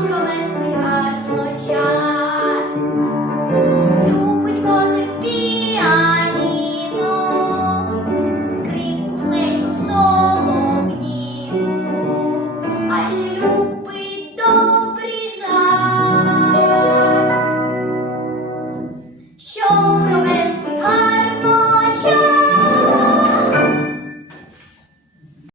провести гарно час. Любить коти піаніно, скрипку флейту солом'їну, а ще любить добрий жас. Що